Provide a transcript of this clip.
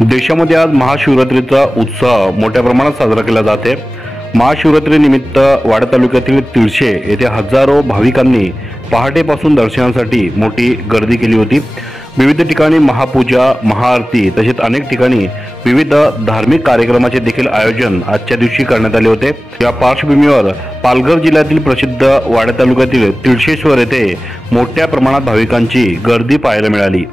देशामध्ये आज महाशिवरात्रीचा उत्सव मोठ्या प्रमाणात साजरा केला जाते। महाशिवरात्रीनिमित्त वाडा तालुक्यातील तिळशे येथे हजारो भाविकांनी पहाटेपासून दर्शनासाठी मोठी गर्दी केली होती। विविध ठिकाणी महापूजा, महाआरती तसेच अनेक ठिकाणी विविध धार्मिक कार्यक्रमाचे देखील आयोजन आजच्या दिवशी करण्यात आले होते। या पार्श्वभूमीवर पालघर जिल्ह्यातील प्रसिद्ध वाडा तालुक्यातील तिळशेश्वर येथे मोठ्या प्रमाणात भाविकांची गर्दी पाहायला मिळाली।